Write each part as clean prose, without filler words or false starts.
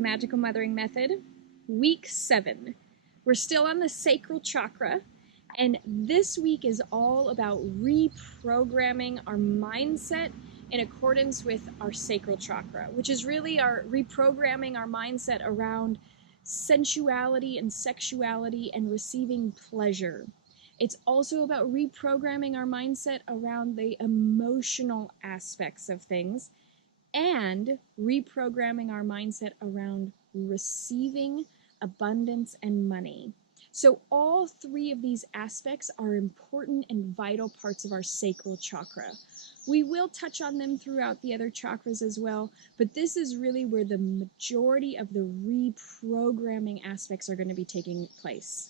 the Magical Mothering Method, week 7. We're still on the Sacral Chakra, and this week is all about reprogramming our mindset in accordance with our Sacral Chakra, which is really our reprogramming our mindset around sensuality and sexuality and receiving pleasure. It's also about reprogramming our mindset around the emotional aspects of things and reprogramming our mindset around receiving abundance and money. So all 3 of these aspects are important and vital parts of our sacral chakra. We will touch on them throughout the other chakras as well, but this is really where the majority of the reprogramming aspects are going to be taking place.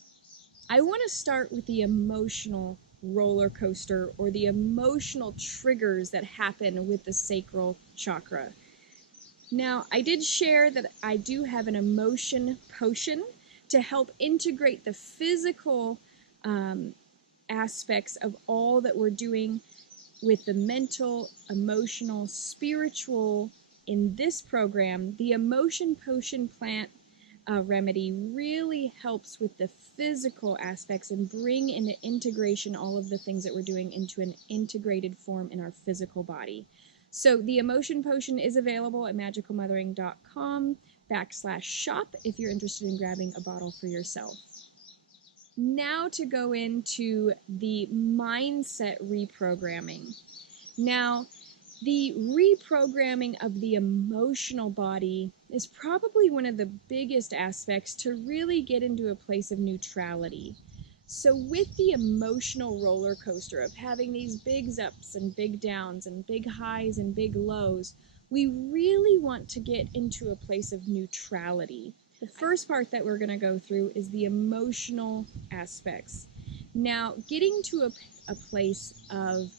I want to start with the emotional roller coaster or the emotional triggers that happen with the sacral chakra. Now, I did share that I do have an emotion potion to help integrate the physical aspects of all that we're doing with the mental, emotional, spiritual. In this program, the emotion potion plant remedy really helps with the physical aspects and bring into integration all of the things that we're doing into an integrated form in our physical body. So the emotion potion is available at magicalmothering.com/shop if you're interested in grabbing a bottle for yourself. Now to go into the mindset reprogramming. Now, the reprogramming of the emotional body is probably one of the biggest aspects to really get into a place of neutrality. So with the emotional roller coaster of having these big ups and big downs and big highs and big lows, we really want to get into a place of neutrality. The first part that we're going to go through is the emotional aspects. Now, getting to a place of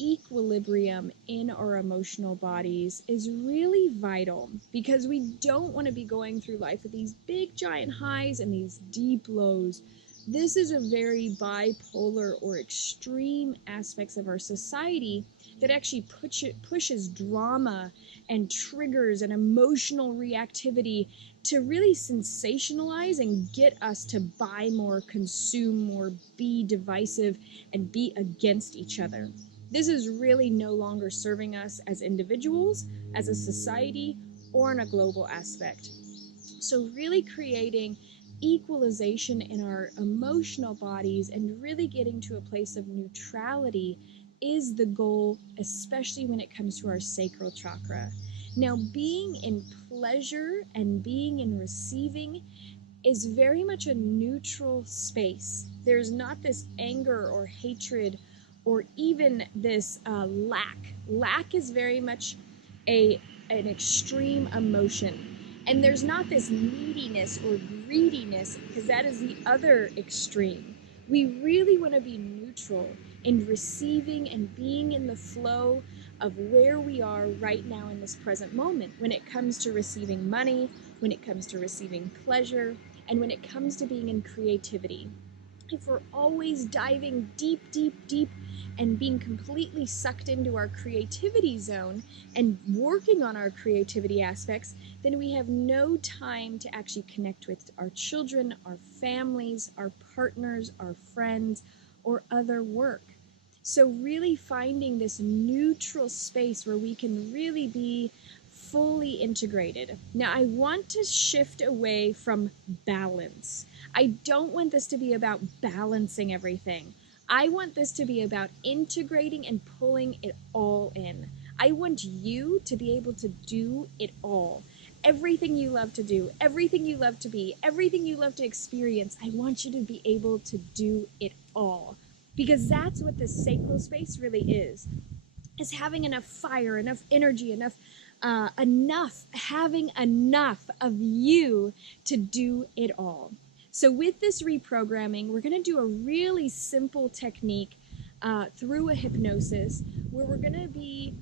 equilibrium in our emotional bodies is really vital because we don't want to be going through life with these big giant highs and these deep lows. This is a very bipolar or extreme aspects of our society that actually pushes drama and triggers and emotional reactivity to really sensationalize and get us to buy more, consume more, be divisive, and be against each other. This is really no longer serving us as individuals, as a society, or in a global aspect. So really creating equalization in our emotional bodies and really getting to a place of neutrality is the goal, especially when it comes to our sacral chakra. Now, being in pleasure and being in receiving is very much a neutral space. There's not this anger or hatred or even this lack. Lack is very much an extreme emotion. And there's not this neediness or greediness, because that is the other extreme. We really want to be neutral in receiving and being in the flow of where we are right now in this present moment when it comes to receiving money, when it comes to receiving pleasure, and when it comes to being in creativity. If we're always diving deep, deep, deep and being completely sucked into our creativity zone and working on our creativity aspects, then we have no time to actually connect with our children, our families, our partners, our friends, or other work. So really finding this neutral space where we can really be fully integrated. Now, I want to shift away from balance. I don't want this to be about balancing everything. I want this to be about integrating and pulling it all in. I want you to be able to do it all. Everything you love to do, everything you love to be, everything you love to experience, I want you to be able to do it all. Because that's what the sacral space really is having enough fire, enough energy, having enough of you to do it all. So with this reprogramming, we're going to do a really simple technique through a hypnosis where we're going to be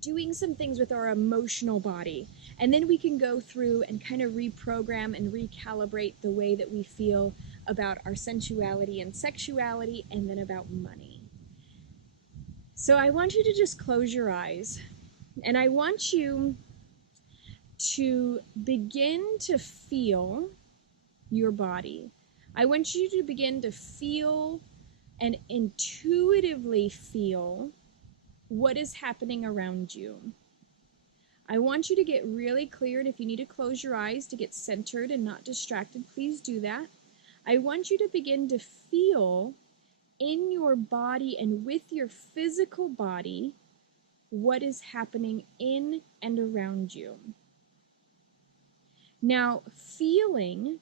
doing some things with our emotional body. And then we can go through and kind of reprogram and recalibrate the way that we feel about our sensuality and sexuality, and then about money. So I want you to just close your eyes, and I want you to begin to feel your body. I want you to begin to feel and intuitively feel what is happening around you. I want you to get really clear, and if you need to close your eyes to get centered and not distracted, please do that. I want you to begin to feel in your body and with your physical body what is happening in and around you. Now, feeling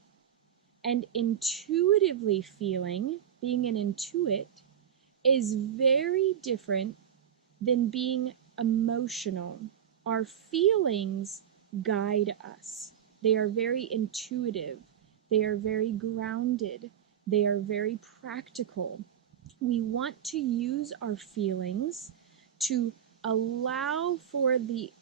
and intuitively feeling, being an intuit, is very different than being emotional. Our feelings guide us. They are very intuitive. They are very grounded. They are very practical. We want to use our feelings to allow for the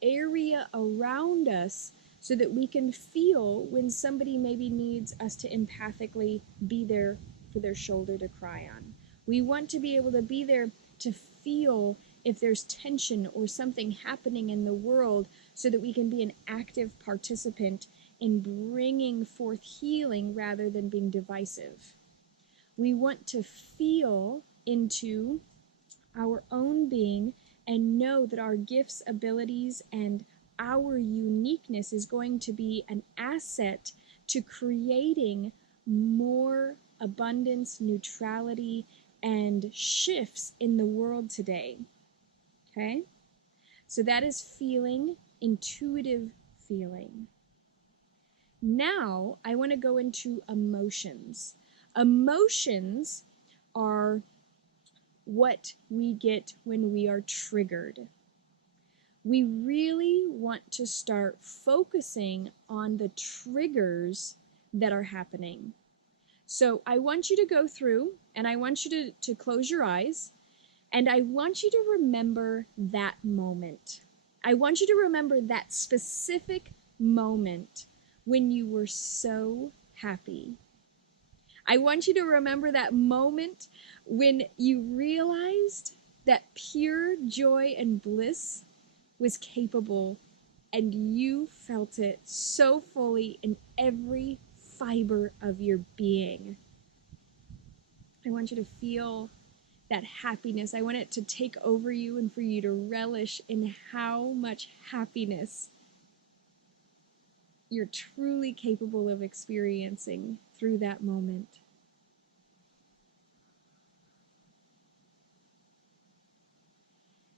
area around us so that we can feel when somebody maybe needs us to empathically be there for their shoulder to cry on. We want to be able to be there to feel if there's tension or something happening in the world so that we can be an active participant in bringing forth healing rather than being divisive. We want to feel into our own being and know that our gifts, abilities, and our uniqueness is going to be an asset to creating more abundance, neutrality, and shifts in the world today. Okay? So that is feeling, intuitive feeling. Now, I want to go into emotions. Emotions are what we get when we are triggered. We really want to start focusing on the triggers that are happening. So I want you to go through, and I want you to close your eyes, and I want you to remember that moment. I want you to remember that specific moment when you were so happy. I want you to remember that moment when you realized that pure joy and bliss was capable and you felt it so fully in every fiber of your being. I want you to feel that happiness. I want it to take over you and for you to relish in how much happiness you're truly capable of experiencing through that moment.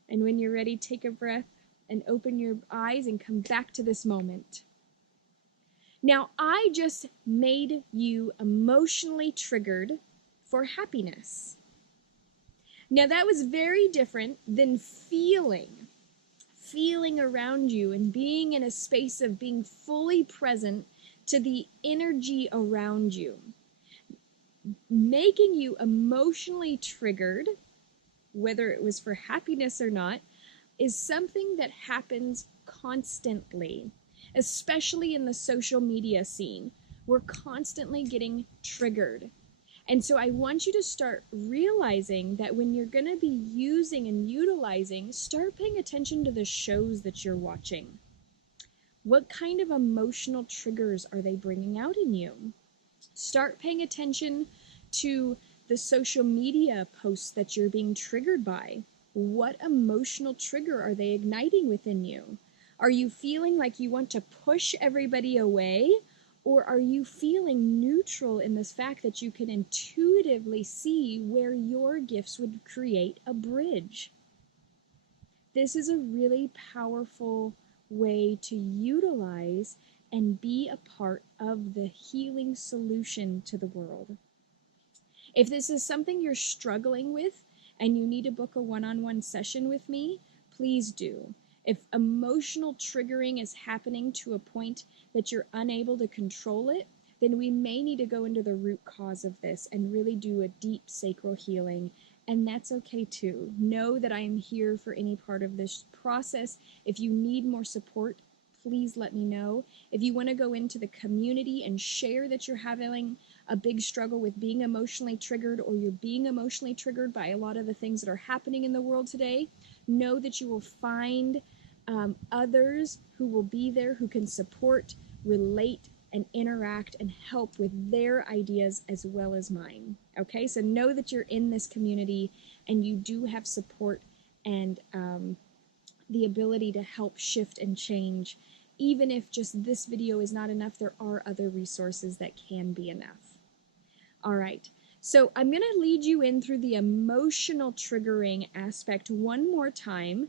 And when you're ready, take a breath and open your eyes and come back to this moment. Now, I just made you emotionally triggered for happiness. Now, that was very different than feeling around you and being in a space of being fully present to the energy around you. Making you emotionally triggered, whether it was for happiness or not, is something that happens constantly, especially in the social media scene. We're constantly getting triggered. And so I want you to start realizing that when you're going to be using and utilizing, start paying attention to the shows that you're watching. What kind of emotional triggers are they bringing out in you? Start paying attention to the social media posts that you're being triggered by. What emotional trigger are they igniting within you? Are you feeling like you want to push everybody away? Or are you feeling neutral in this fact that you can intuitively see where your gifts would create a bridge? This is a really powerful way to utilize and be a part of the healing solution to the world. If this is something you're struggling with and you need to book a one-on-one session with me, please do. If emotional triggering is happening to a point that you're unable to control it, then we may need to go into the root cause of this and really do a deep sacral healing. And that's okay too. Know that I am here for any part of this process. If you need more support, please let me know. If you want to go into the community and share that you're having a big struggle with being emotionally triggered, or you're being emotionally triggered by a lot of the things that are happening in the world today, know that you will find others who will be there, who can support, relate, and interact and help with their ideas as well as mine. Okay, so know that you're in this community and you do have support and the ability to help shift and change. Even if just this video is not enough, there are other resources that can be enough. All right, so I'm going to lead you in through the emotional triggering aspect one more time.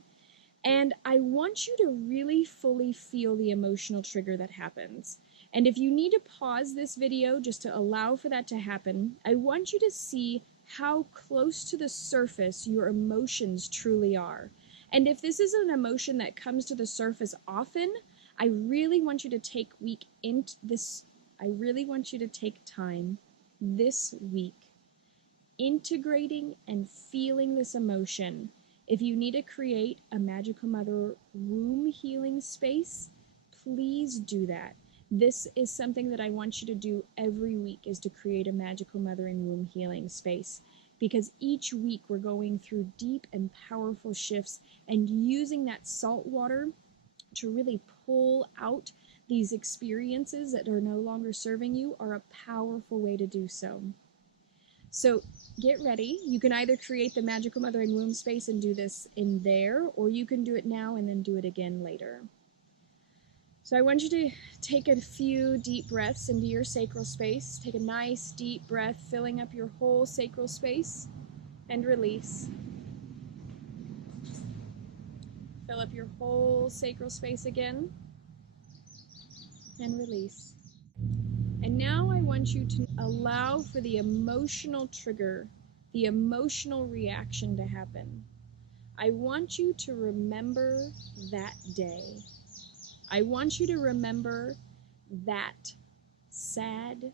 And I want you to really fully feel the emotional trigger that happens. And if you need to pause this video just to allow for that to happen, I want you to see how close to the surface your emotions truly are. And if this is an emotion that comes to the surface often, I really want you to take time this week integrating and feeling this emotion. If you need to create a Magical Mother womb healing space, please do that. This is something that I want you to do every week, is to create a Magical Mother and womb healing space. Because each week we're going through deep and powerful shifts and using that salt water to really pull out these experiences that are no longer serving you are a powerful way to do so. So get ready. You can either create the Magical Mother and womb space and do this in there, or you can do it now and then do it again later. So I want you to take a few deep breaths into your sacral space. Take a nice deep breath, filling up your whole sacral space, and release. Fill up your whole sacral space again, and release. And now I want you to allow for the emotional trigger, the emotional reaction to happen. I want you to remember that day. I want you to remember that sad,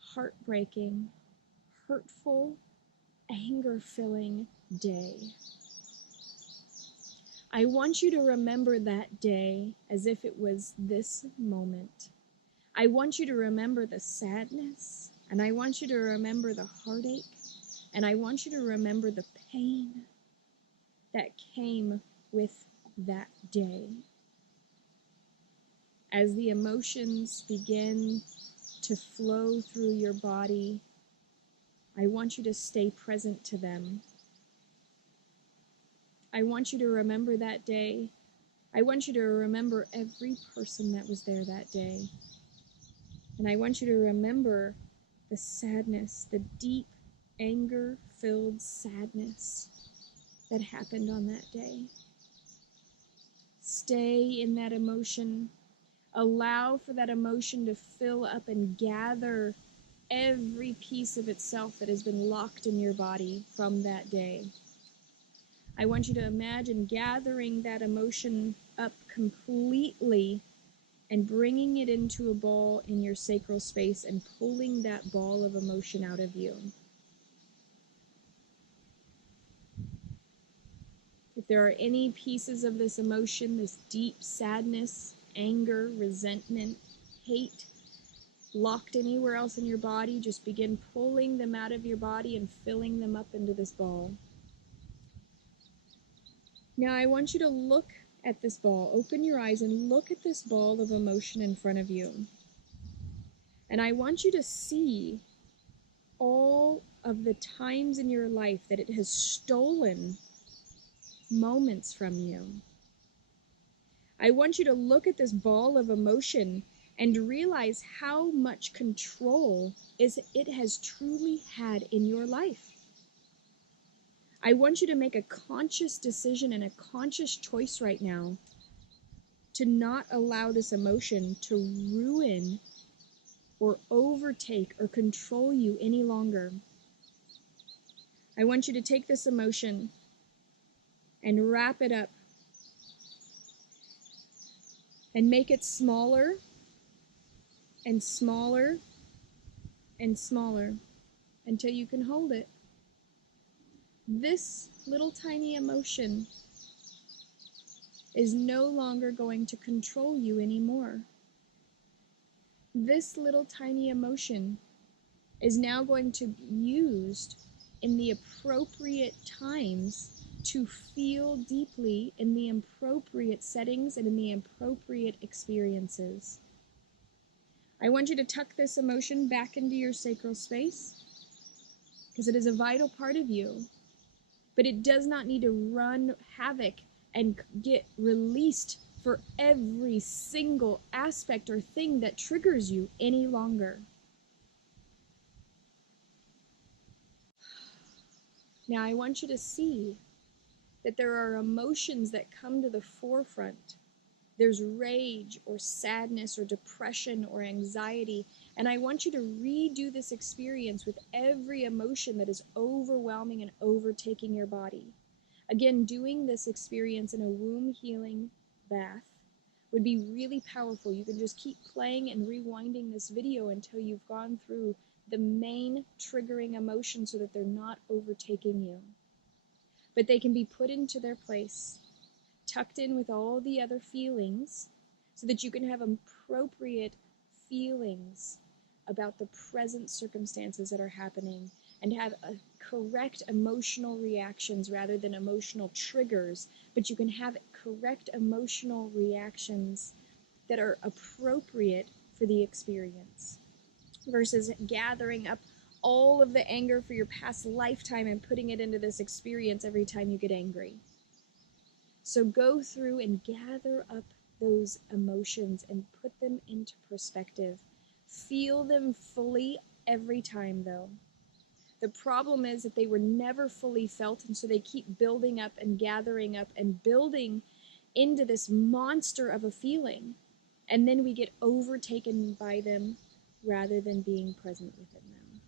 heartbreaking, hurtful, anger-filling day. I want you to remember that day as if it was this moment. I want you to remember the sadness, and I want you to remember the heartache, and I want you to remember the pain that came with that day. As the emotions begin to flow through your body, I want you to stay present to them. I want you to remember that day. I want you to remember every person that was there that day. And I want you to remember the sadness, the deep, anger-filled sadness that happened on that day. Stay in that emotion. Allow for that emotion to fill up and gather every piece of itself that has been locked in your body from that day. I want you to imagine gathering that emotion up completely and bringing it into a ball in your sacral space and pulling that ball of emotion out of you. If there are any pieces of this emotion, this deep sadness, anger, resentment, hate, locked anywhere else in your body, just begin pulling them out of your body and filling them up into this ball. Now I want you to look at this ball. Open your eyes and look at this ball of emotion in front of you. And I want you to see all of the times in your life that it has stolen moments from you. I want you to look at this ball of emotion and realize how much control it has truly had in your life. I want you to make a conscious decision and a conscious choice right now to not allow this emotion to ruin or overtake or control you any longer. I want you to take this emotion and wrap it up and make it smaller and smaller and smaller until you can hold it. This little tiny emotion is no longer going to control you anymore. This little tiny emotion is now going to be used in the appropriate times to feel deeply in the appropriate settings and in the appropriate experiences. I want you to tuck this emotion back into your sacral space because it is a vital part of you, but it does not need to run havoc and get released for every single aspect or thing that triggers you any longer. Now I want you to see that there are emotions that come to the forefront. There's rage or sadness or depression or anxiety, and I want you to redo this experience with every emotion that is overwhelming and overtaking your body. Again, doing this experience in a womb healing bath would be really powerful. You can just keep playing and rewinding this video until you've gone through the main triggering emotions so that they're not overtaking you. But they can be put into their place, tucked in with all the other feelings, so that you can have appropriate feelings about the present circumstances that are happening and have a correct emotional reactions rather than emotional triggers, but you can have correct emotional reactions that are appropriate for the experience versus gathering up all of the anger for your past lifetime and putting it into this experience every time you get angry. So go through and gather up those emotions and put them into perspective. Feel them fully every time, though. The problem is that they were never fully felt, and so they keep building up and gathering up and building into this monster of a feeling. And then we get overtaken by them rather than being present within them.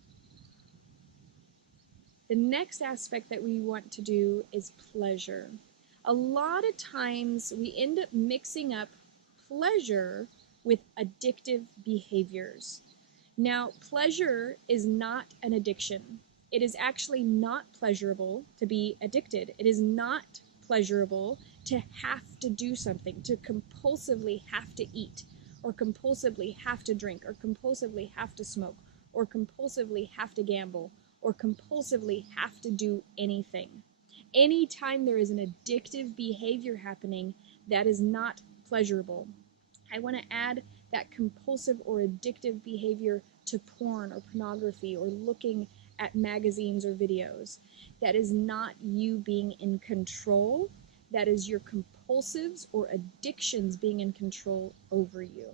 The next aspect that we want to do is pleasure. A lot of times we end up mixing up pleasure with addictive behaviors. Now, pleasure is not an addiction. It is actually not pleasurable to be addicted. It is not pleasurable to have to do something, to compulsively have to eat, or compulsively have to drink, or compulsively have to smoke, or compulsively have to gamble, or compulsively have to do anything. Anytime there is an addictive behavior happening, that is not pleasurable. I want to add that compulsive or addictive behavior to porn or pornography or looking at magazines or videos. That is not you being in control. That is your compulsives or addictions being in control over you.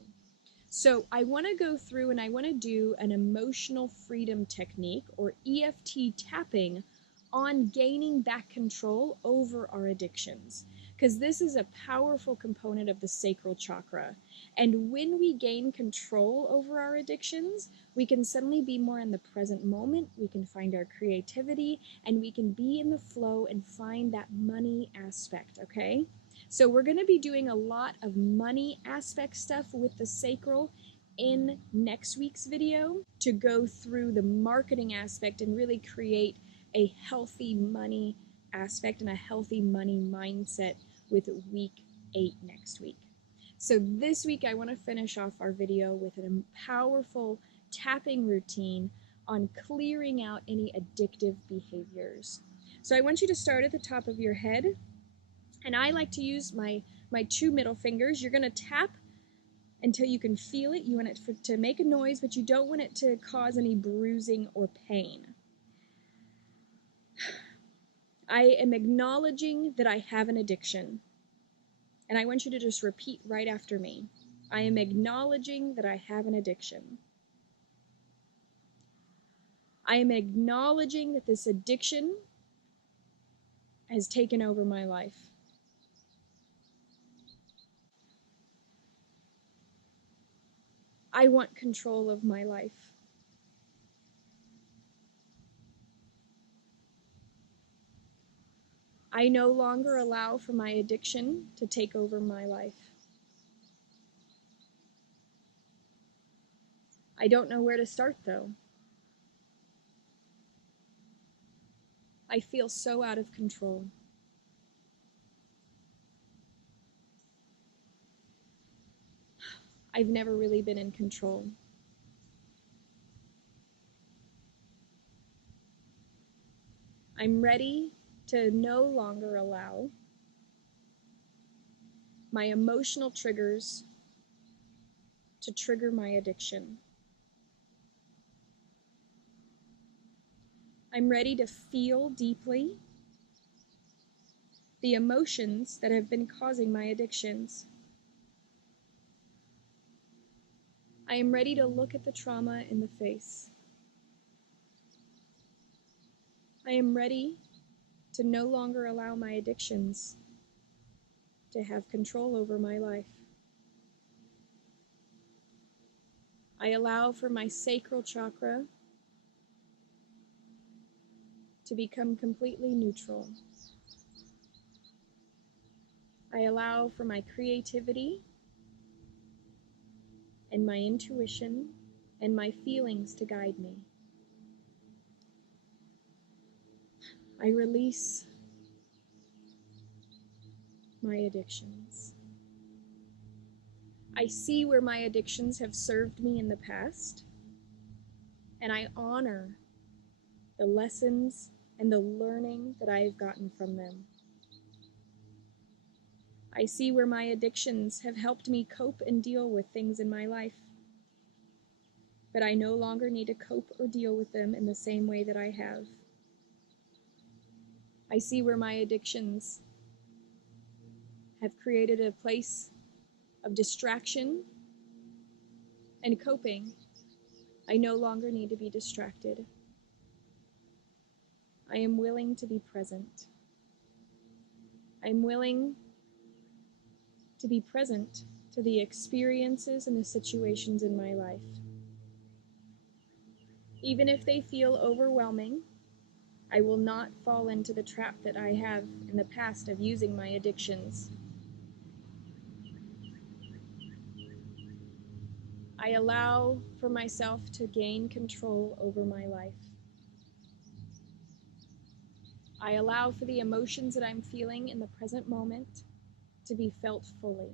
So I want to go through and I want to do an emotional freedom technique or EFT tapping on gaining back control over our addictions, because this is a powerful component of the sacral chakra. And when we gain control over our addictions, we can suddenly be more in the present moment, we can find our creativity, and we can be in the flow and find that money aspect, okay? So we're going to be doing a lot of money aspect stuff with the sacral in next week's video to go through the marketing aspect and really create a healthy money aspect and a healthy money mindset with week 8 next week. So this week I want to finish off our video with a powerful tapping routine on clearing out any addictive behaviors. So I want you to start at the top of your head, and I like to use my 2 middle fingers. You're going to tap until you can feel it. You want it to make a noise, but you don't want it to cause any bruising or pain. I am acknowledging that I have an addiction. And I want you to just repeat right after me. I am acknowledging that I have an addiction. I am acknowledging that this addiction has taken over my life. I want control of my life. I no longer allow for my addiction to take over my life. I don't know where to start, though. I feel so out of control. I've never really been in control. I'm ready to no longer allow my emotional triggers to trigger my addiction. I'm ready to feel deeply the emotions that have been causing my addictions. I am ready to look at the trauma in the face. I am ready to no longer allow my addictions to have control over my life. I allow for my sacral chakra to become completely neutral. I allow for my creativity and my intuition and my feelings to guide me. I release my addictions. I see where my addictions have served me in the past, and I honor the lessons and the learning that I have gotten from them. I see where my addictions have helped me cope and deal with things in my life, but I no longer need to cope or deal with them in the same way that I have. I see where my addictions have created a place of distraction and coping. I no longer need to be distracted. I am willing to be present. I'm willing to be present to the experiences and the situations in my life. Even if they feel overwhelming, I will not fall into the trap that I have in the past of using my addictions. I allow for myself to gain control over my life. I allow for the emotions that I'm feeling in the present moment to be felt fully.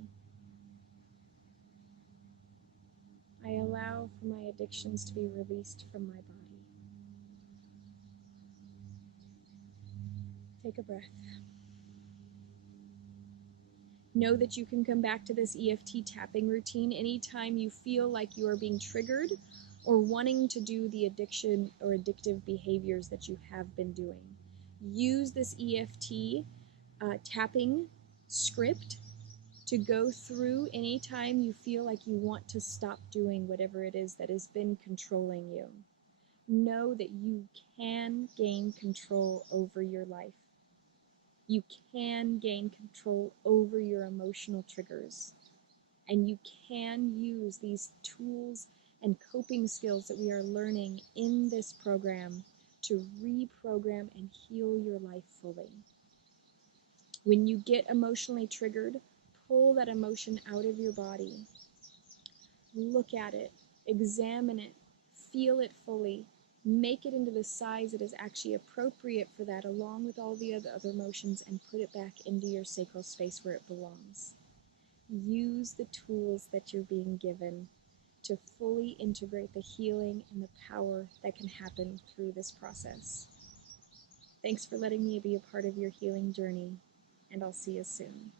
I allow for my addictions to be released from my body. Take a breath. Know that you can come back to this EFT tapping routine anytime you feel like you are being triggered or wanting to do the addiction or addictive behaviors that you have been doing. Use this EFT tapping script to go through anytime you feel like you want to stop doing whatever it is that has been controlling you. Know that you can gain control over your life. You can gain control over your emotional triggers. And you can use these tools and coping skills that we are learning in this program to reprogram and heal your life fully. When you get emotionally triggered, pull that emotion out of your body. Look at it, examine it, feel it fully, make it into the size that is actually appropriate for that, along with all the other emotions, and put it back into your sacral space where it belongs. Use the tools that you're being given to fully integrate the healing and the power that can happen through this process. Thanks for letting me be a part of your healing journey, and I'll see you soon.